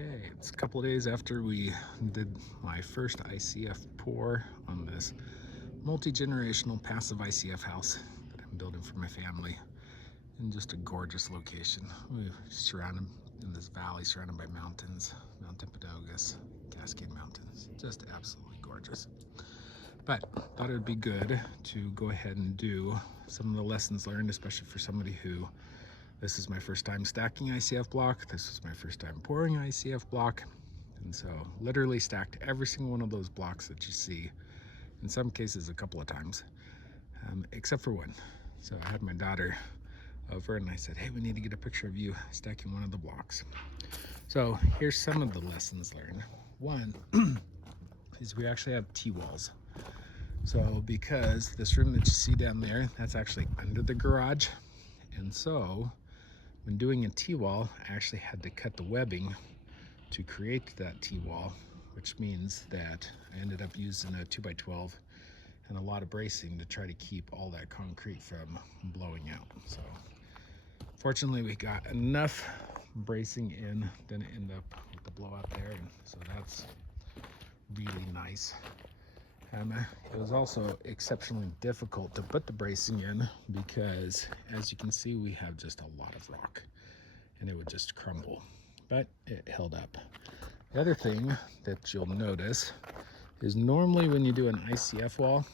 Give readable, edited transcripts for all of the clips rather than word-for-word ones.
Okay, it's a couple of days after we did my first ICF pour on this multi-generational passive ICF house that I'm building for my family in just a gorgeous location. We're surrounded in this valley, surrounded by mountains, Mount Tempedogus, Cascade Mountains, just absolutely gorgeous. But thought it would be good to go ahead and do some of the lessons learned, especially for somebody who this is my first time stacking ICF block. This is my first time pouring ICF block. And so literally stacked every single one of those blocks that you see, in some cases a couple of times, except for one. So I had my daughter over and I said, hey, we need to get a picture of you stacking one of the blocks. So here's some of the lessons learned. One is we actually have T-walls. So because this room that you see down there, that's actually under the garage. And so when doing a T-wall, I actually had to cut the webbing to create that T-wall, which means that I ended up using a 2x12 and a lot of bracing to try to keep all that concrete from blowing out. So fortunately we got enough bracing in, didn't end up with the blowout there, and so that's really nice. It was also exceptionally difficult to put the bracing in because, as you can see, we have just a lot of rock and it would just crumble, but it held up. The other thing that you'll notice is normally when you do an ICF wall,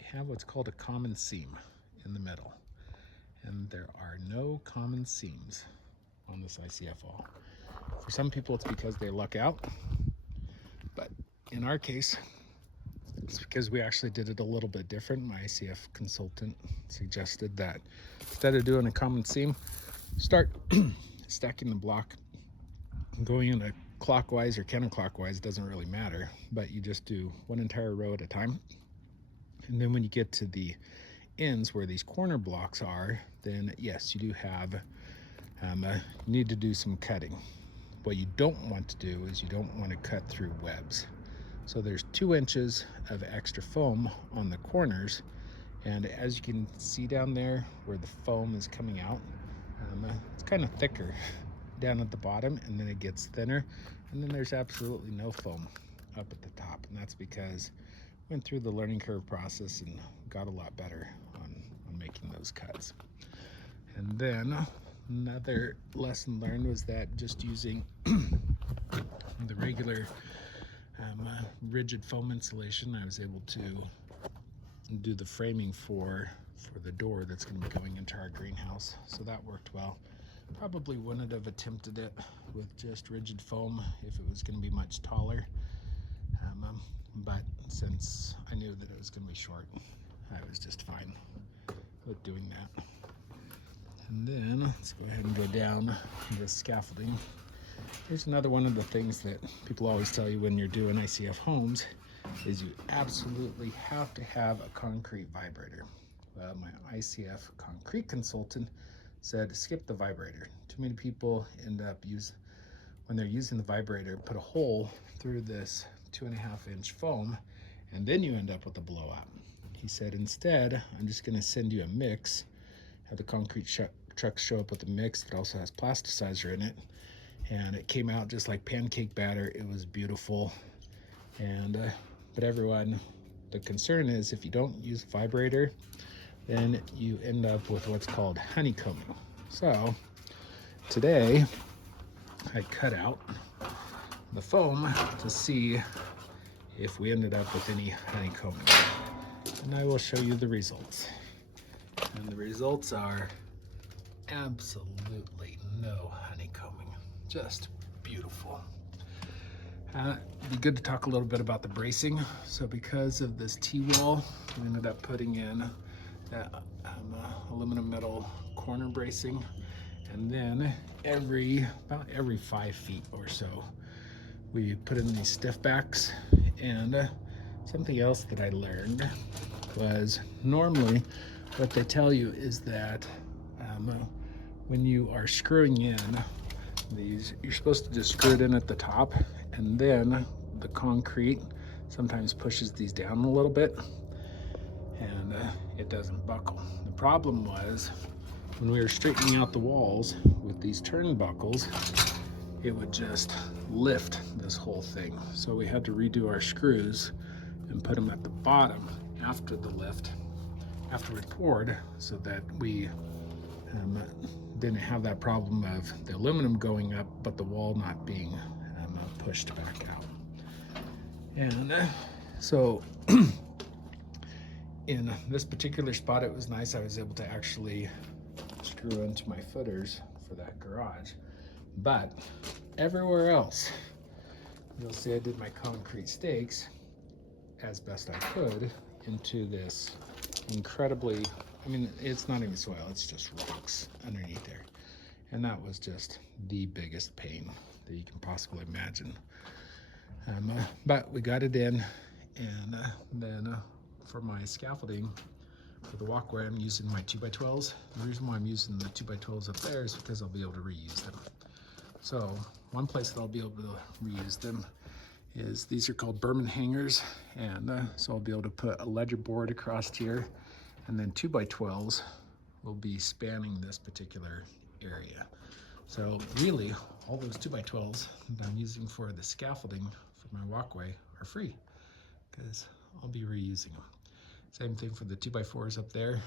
you have what's called a common seam in the middle, and there are no common seams on this ICF wall. For some people it's because they luck out, but in our case, it's because we actually did it a little bit different. My ICF consultant suggested that instead of doing a common seam, start stacking the block, going in a clockwise or counterclockwise, doesn't really matter, but you just do one entire row at a time. And then when you get to the ends where these corner blocks are, then yes, you do have, you need to do some cutting. What you don't want to do is you don't want to cut through webs. So there's 2 inches of extra foam on the corners, and as you can see down there where the foam is coming out, it's kind of thicker down at the bottom, and then it gets thinner, and then there's absolutely no foam up at the top, and that's because I went through the learning curve process and got a lot better on making those cuts. And then another lesson learned was that just using the regular rigid foam insulation, I was able to do the framing for the door that's going to be going into our greenhouse, so that worked well. Probably wouldn't have attempted it with just rigid foam if it was going to be much taller, but since I knew that it was going to be short, I was just fine with doing that. And then let's go ahead and go down the scaffolding. Here's another one of the things that people always tell you when you're doing ICF homes is you absolutely have to have a concrete vibrator. My ICF concrete consultant said skip the vibrator. Too many people end up when they're using the vibrator, put a hole through this 2.5-inch foam, and then you end up with a blowout. He said instead, I'm just going to send you a mix, have the concrete truck show up with a mix that also has plasticizer in it, and it came out just like pancake batter. It was beautiful. And but everyone, the concern is if you don't use a vibrator, then you end up with what's called honeycombing. So today I cut out the foam to see if we ended up with any honeycombing, and I will show you the results. And the results are absolutely no honeycombing. Just beautiful. It'd be good to talk a little bit about the bracing. So because of this T-wall, we ended up putting in that aluminum metal corner bracing, and then about every 5 feet or so, we put in these stiff backs. And something else that I learned was normally what they tell you is that when you are screwing in these, you're supposed to just screw it in at the top, and then the concrete sometimes pushes these down a little bit, and it doesn't buckle. The problem was when we were straightening out the walls with these turnbuckles, it would just lift this whole thing. So we had to redo our screws and put them at the bottom after the lift, after we poured, so that we didn't have that problem of the aluminum going up, but the wall not being pushed back out. And so in this particular spot, it was nice. I was able to actually screw into my footers for that garage. But everywhere else, you'll see I did my concrete stakes as best I could into this incredibly, I mean, it's not even soil, it's just rocks underneath there. And that was just the biggest pain that you can possibly imagine. But we got it in, and then for my scaffolding, for the walkway, I'm using my 2x12s. The reason why I'm using the 2x12s up there is because I'll be able to reuse them. So one place that I'll be able to reuse them is, these are called Berman hangers, and so I'll be able to put a ledger board across here, and then 2x12s will be spanning this particular area. So really, all those 2x12s that I'm using for the scaffolding for my walkway are free, because I'll be reusing them. Same thing for the 2x4s up there.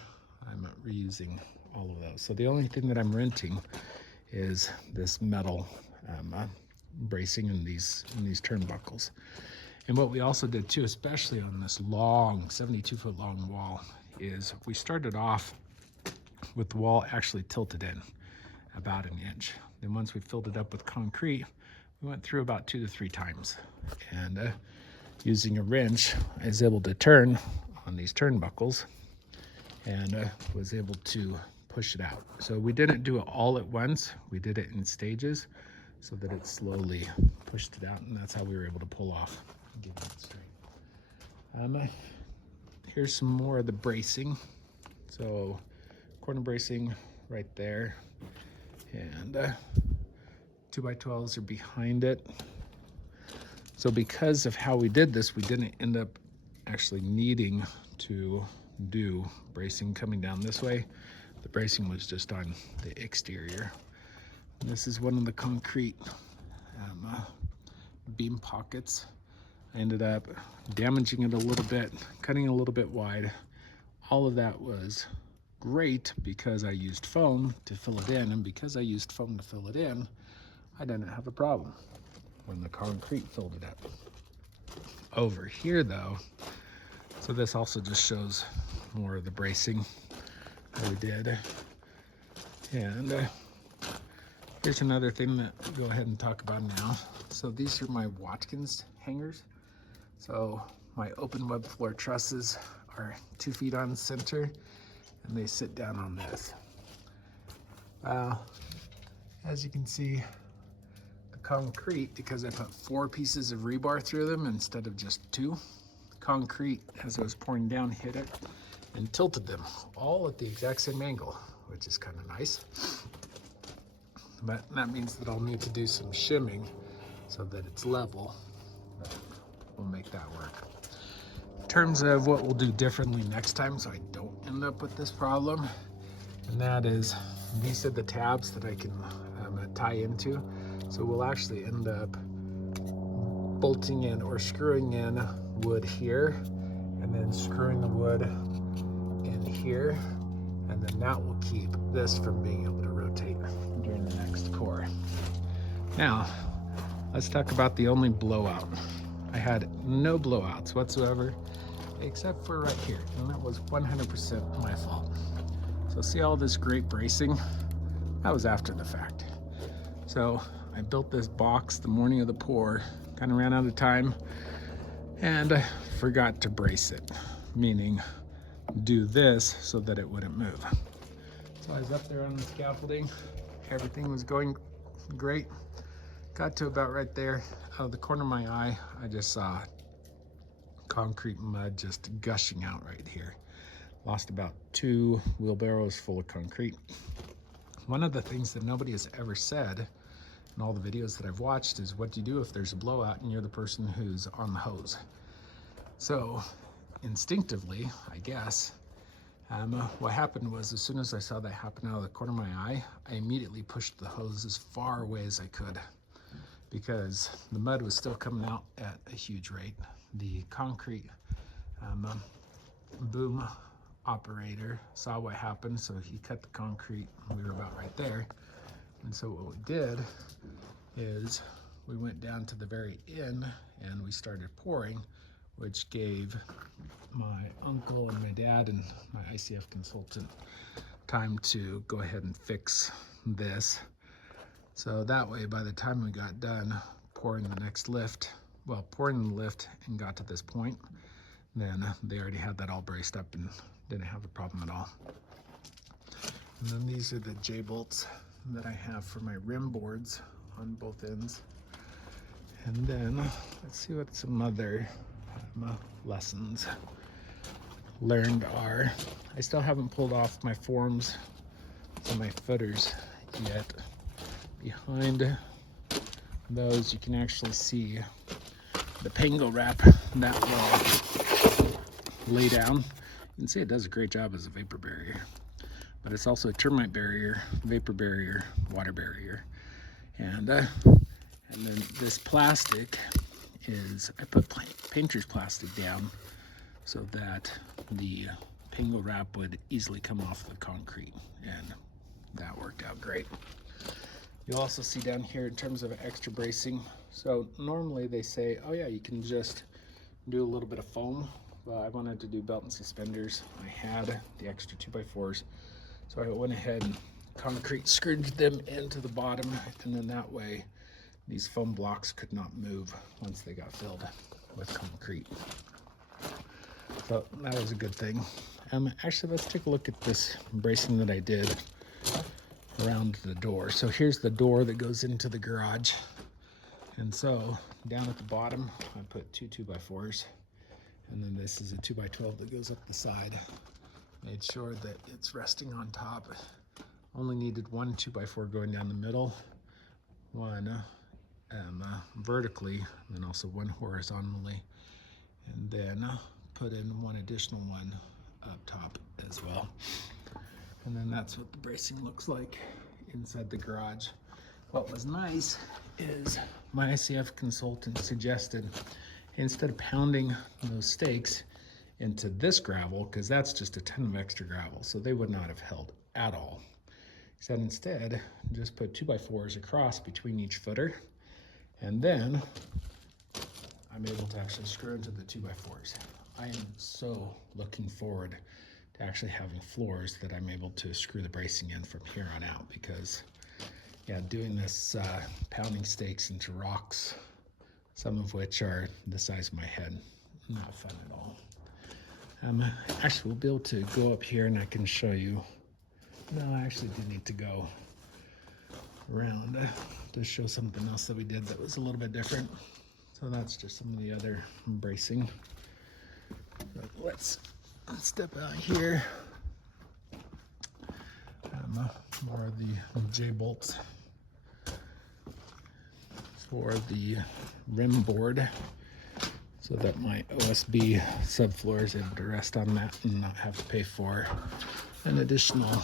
I'm reusing all of those. So the only thing that I'm renting is this metal bracing in these turnbuckles. And what we also did too, especially on this long 72-foot long wall, is we started off with the wall actually tilted in about an inch. Then once we filled it up with concrete, we went through about 2 to 3 times. And using a wrench, I was able to turn on these turnbuckles and was able to push it out. So we didn't do it all at once. We did it in stages so that it slowly pushed it out, and that's how we were able to pull off and get it straight. Here's some more of the bracing. So corner bracing right there, and 2x12s are behind it. So because of how we did this, we didn't end up actually needing to do bracing coming down this way. The bracing was just on the exterior. And this is one of the concrete beam pockets. I ended up damaging it a little bit, cutting a little bit wide. All of that was great because I used foam to fill it in, and because I used foam to fill it in, I didn't have a problem when the concrete filled it up. Over here though, so this also just shows more of the bracing that we did. And here's another thing that we'll go ahead and talk about now. So these are my Watkins hangers. So my open web floor trusses are 2 feet on center, and they sit down on this. As you can see, the concrete, because I put 4 pieces of rebar through them instead of just 2, concrete, as it was pouring down, hit it and tilted them all at the exact same angle, which is kind of nice. But that means that I'll need to do some shimming so that it's level. But we'll make that work. In terms of what we'll do differently next time so I don't end up with this problem, and that is, these are the tabs that I can tie into. So we'll actually end up bolting in or screwing in wood here, and then screwing the wood in here, and then that will keep this from being able to rotate during the next pour. Now, let's talk about the only blowout. I had no blowouts whatsoever, except for right here, and that was 100% my fault. So see all this great bracing? That was after the fact. So I built this box the morning of the pour, kind of ran out of time, and I forgot to brace it, meaning do this so that it wouldn't move. So I was up there on the scaffolding, everything was going great. Got to about right there, out of the corner of my eye, I just saw concrete mud just gushing out right here. Lost about 2 wheelbarrows full of concrete. One of the things that nobody has ever said in all the videos that I've watched is, what do you do if there's a blowout and you're the person who's on the hose? So instinctively, I guess, what happened was, as soon as I saw that happen out of the corner of my eye, I immediately pushed the hose as far away as I could. because the mud was still coming out at a huge rate. The concrete boom operator saw what happened, so he cut the concrete. We were about right there. And so what we did is we went down to the very end and we started pouring, which gave my uncle and my dad and my ICF consultant time to go ahead and fix this. So that way, by the time we got done pouring the next lift, well, pouring the lift and got to this point, then they already had that all braced up and didn't have a problem at all. And then these are the J-bolts that I have for my rim boards on both ends. And then let's see what some other lessons learned are. I still haven't pulled off my forms and my footers yet. Behind those you can actually see the pango wrap that will lay down. You can see it does a great job as a vapor barrier, but it's also a termite barrier, vapor barrier, water barrier. And then this plastic is, I put painter's plastic down so that the pango wrap would easily come off the concrete, and that worked out great. You'll also see down here in terms of extra bracing. So normally they say, oh yeah, you can just do a little bit of foam. Well, I wanted to do belt and suspenders. I had the extra 2x4s. So I went ahead and concrete screwed them into the bottom, and then that way these foam blocks could not move once they got filled with concrete. So that was a good thing. Actually, let's take a look at this bracing that I did around the door. So here's the door that goes into the garage. And so down at the bottom, I put two 2x4s. And then this is a 2x12 that goes up the side. Made sure that it's resting on top. Only needed one 2x4 going down the middle, one vertically, and then also one horizontally. And then put in one additional one up top as well. And then that's what the bracing looks like inside the garage. What was nice is my ICF consultant suggested, instead of pounding those stakes into this gravel, because that's just a ton of extra gravel, so they would not have held at all. He said instead, just put 2x4s across between each footer, and then I'm able to actually screw into the 2x4s. I am so looking forward to actually having floors that I'm able to screw the bracing in from here on out, because yeah, doing this pounding stakes into rocks, some of which are the size of my head, not fun at all. Actually, we'll be able to go up here and I can show you. No, I actually do need to go around to show something else that we did that was a little bit different. So that's just some of the other bracing. But let's step out here. More of the J-bolts for the rim board, so that my OSB subfloor is able to rest on that and not have to pay for an additional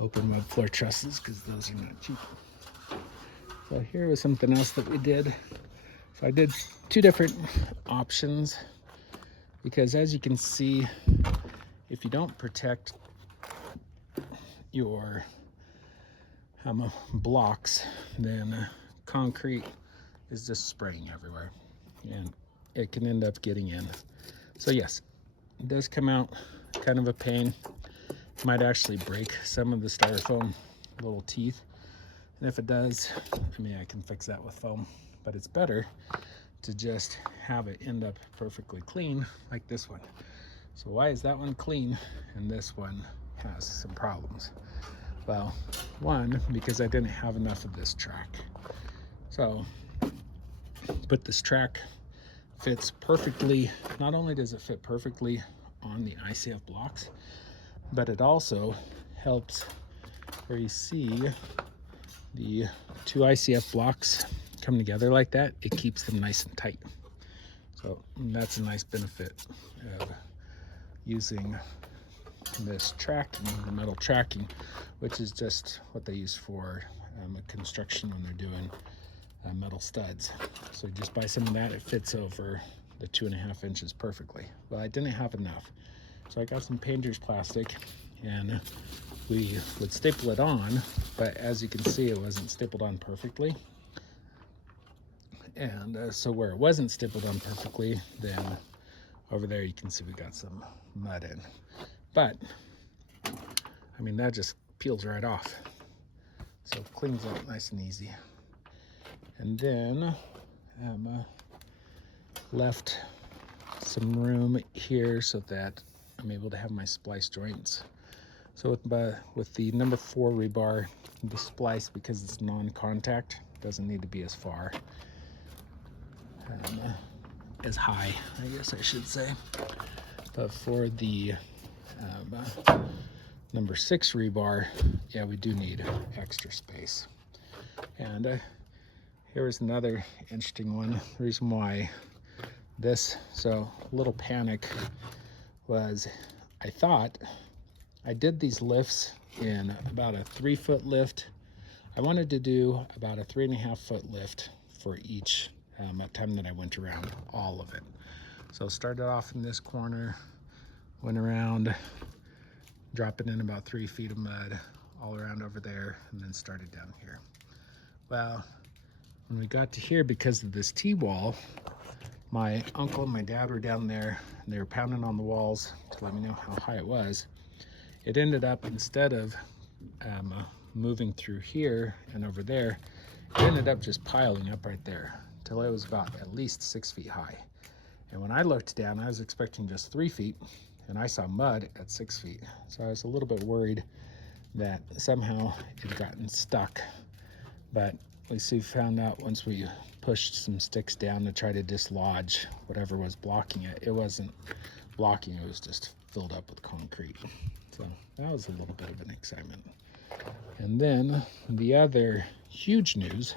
open mud floor trusses, because those are not cheap. So here was something else that we did. So I did two different options, because as you can see, if you don't protect your blocks, then concrete is just spraying everywhere and it can end up getting in. So yes, it does come out kind of a pain. Might actually break some of the styrofoam little teeth, and if it does, I mean, I can fix that with foam, but it's better to just have it end up perfectly clean like this one. So why is that one clean and this one has some problems? Well, one, because I didn't have enough of this track. So but this track fits perfectly. Not only does it fit perfectly on the ICF blocks, but it also helps where you see the two ICF blocks come together like that. It keeps them nice and tight. So that's a nice benefit of using this tracking, the metal tracking, which is just what they use for construction when they're doing metal studs. So just buy some of that, it fits over the 2.5 inches perfectly. Well, I didn't have enough. So I got some painter's plastic, and we would staple it on, but as you can see, it wasn't stapled on perfectly. And so where it wasn't stapled on perfectly, then over there you can see we got some mud in. But, I mean, that just peels right off. So it cleans up nice and easy. And then left some room here so that I'm able to have my splice joints. So with the number 4 rebar, the splice, because it's non-contact, doesn't need to be as far, as high, I guess I should say. But for the number 6 rebar, yeah, we do need extra space. And here was another interesting one. The reason why this, so a little panic was, I thought I did these lifts in about a 3-foot lift. I wanted to do about a 3.5-foot lift for each time that I went around all of it. So started off in this corner, went around, dropping in about 3 feet of mud all around over there, and then started down here. Well, when we got to here, because of this T-wall, my uncle and my dad were down there, and they were pounding on the walls to let me know how high it was. It ended up, instead of moving through here and over there, it ended up just piling up right there till it was about at least 6 feet high. And when I looked down, I was expecting just 3 feet, and I saw mud at 6 feet. So I was a little bit worried that somehow it had gotten stuck. But we found out once we pushed some sticks down to try to dislodge whatever was blocking it, it wasn't blocking, it was just filled up with concrete. So that was a little bit of an excitement. And then the other huge news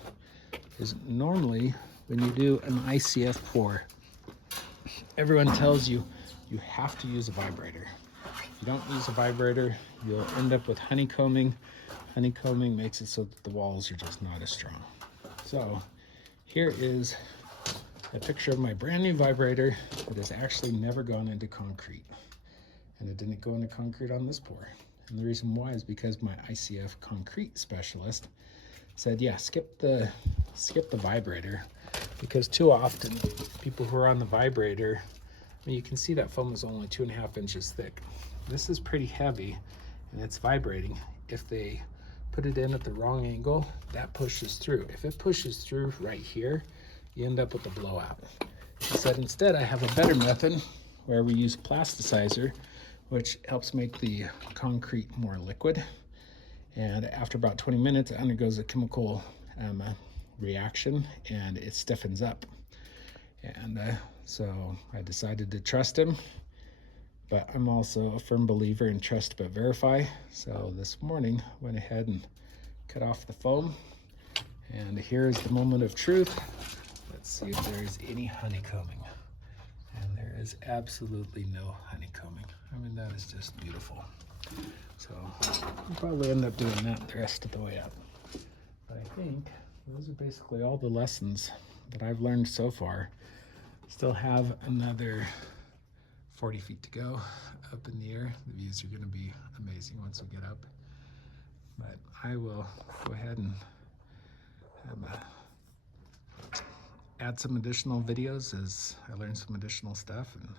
is, normally when you do an ICF pour, everyone tells you you have to use a vibrator. If you don't use a vibrator, you'll end up with honeycombing. Honeycombing makes it so that the walls are just not as strong. So here is a picture of my brand new vibrator that has actually never gone into concrete. And it didn't go into concrete on this pour. And the reason why is because my ICF concrete specialist said, yeah, skip the vibrator, because too often people who are on the vibrator, I mean, you can see that foam is only 2.5 inches thick. This is pretty heavy and it's vibrating. If they put it in at the wrong angle, that pushes through. If it pushes through right here, you end up with a blowout. He said, instead, I have a better method where we use plasticizer, which helps make the concrete more liquid. And after about 20 minutes, it undergoes a chemical reaction and it stiffens up. And so I decided to trust him, but I'm also a firm believer in trust but verify. So this morning, went ahead and cut off the foam. And here is the moment of truth. Let's see if there's any honeycombing. And there is absolutely no honeycombing. I mean, that is just beautiful. So I'll probably end up doing that the rest of the way up. But I think those are basically all the lessons that I've learned so far. Still have another 40 feet to go up in the air. The views are going to be amazing once we get up. But I will go ahead and add some additional videos as I learn some additional stuff, and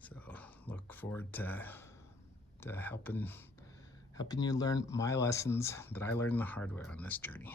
so look forward to helping you learn my lessons that I learned the hard way on this journey.